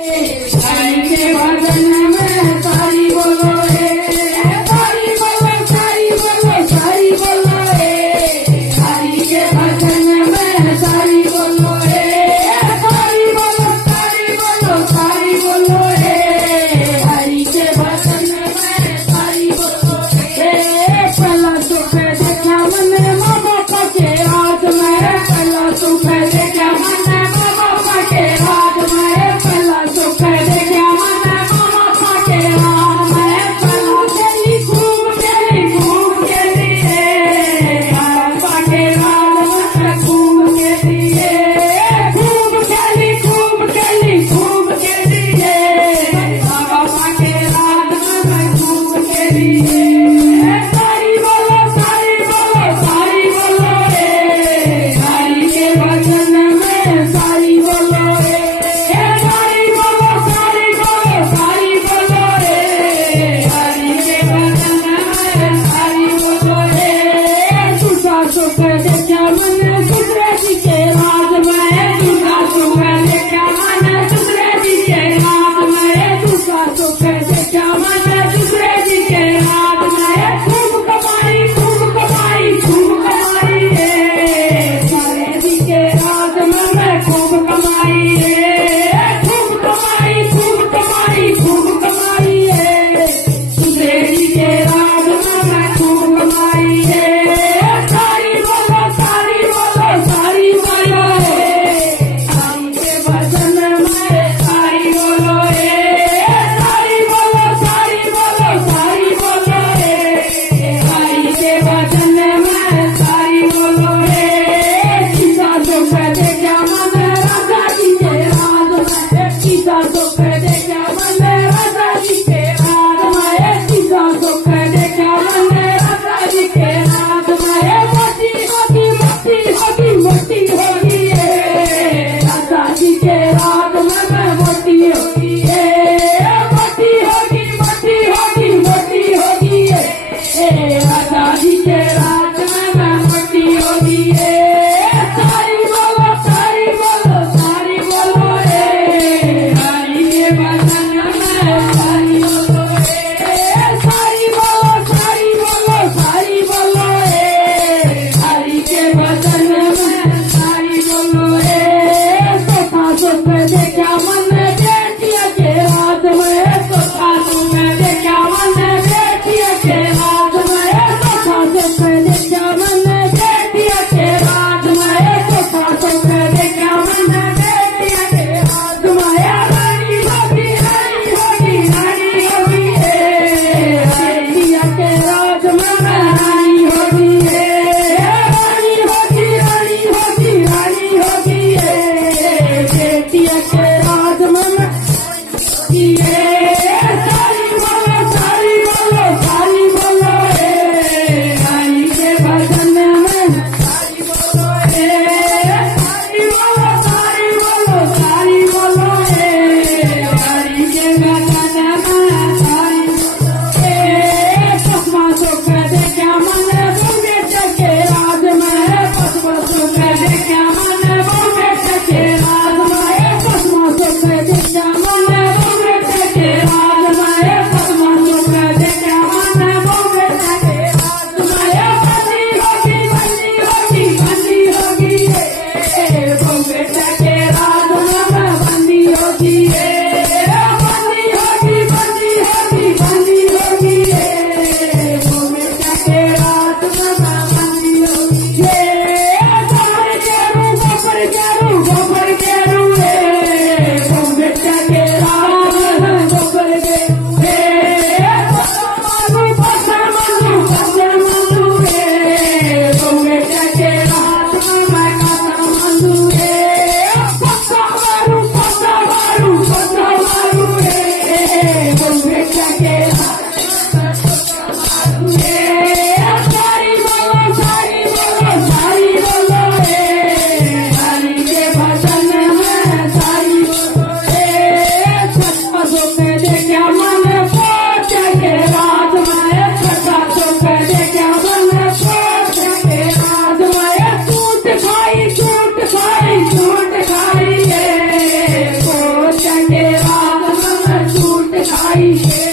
हरि के भजन में सारी बोलो रे, सारी बोलो, सारी बोलो, सारी बोलो रे। हरि के भजन में सारी बोलो रे, सारी बोलो, सारी बोलो, सारी बोलो रे। हरि के भजन में सारी बोलो रे। पहला सुख देखा मन माँ बापा के हाथ में, पहला सुख देखा मन माँ बापा के हाथ में, पहला सुख देखा मन माँ बापा के हाथ में। पहला चली खूब चली खूब चली रे, बाबा के हाथ में खूब चली रे, खूब चली खूब चली खूब चली रे, बाबा के हाथ में खूब चली रे। सारी बोलो, सारी बोलो, सारी बोलो रे। हरि के भजन में सारी बोलो रे, सारी बोलो, सारी बोलो, सारी बोलो रे। हरि के भजन में सारी बोलो रे। दूसरा सुख देखा मन दूसरे जी के राज में, दूसरा सुख देखा मन दूसरे जी के राज में, दूसरा सुख देखा मन दूसरे जी के राज में। खूब कमाई खूब कमाई खूब कमाई रे, दूसरे जी के राज में मैं खूब कमाई रे, खूब कमाई खूब कमाई खूब कमाई रे, दूसरे जी के राज में मैं खूब कमाई रे। सारी बोलो, सारी बोलो, सारी बोलो रे। हरि के भजन में सारी बोलो रे, सारी बोलो, सारी बोलो, सारी बोलो रे। हरि के भजन में सारी बोलो रे। सीता सुख देखा मन राजा जी के राज में, सीता सुख देखा मन राजा जी के राज में, सीता सुख देखा मन राजा जी के राज में। मोती होगी मोती होगी मोती होगी रे, राजा जी के राज में मैं मोती होगी रे, मोती होगी मोती होगी मोती होगी रे, राजा जी के राज में मैं मोती होगी रे। सारी बोलो, सारी बोलो, सारी बोलो रे। हरि के भजन में सारी बोलो रे, सारी बोलो, सारी बोलो, सारी बोलो रे। हरि के भजन में सारी बोलो रे। सोफा सुख देखा मन बेटिया हरि के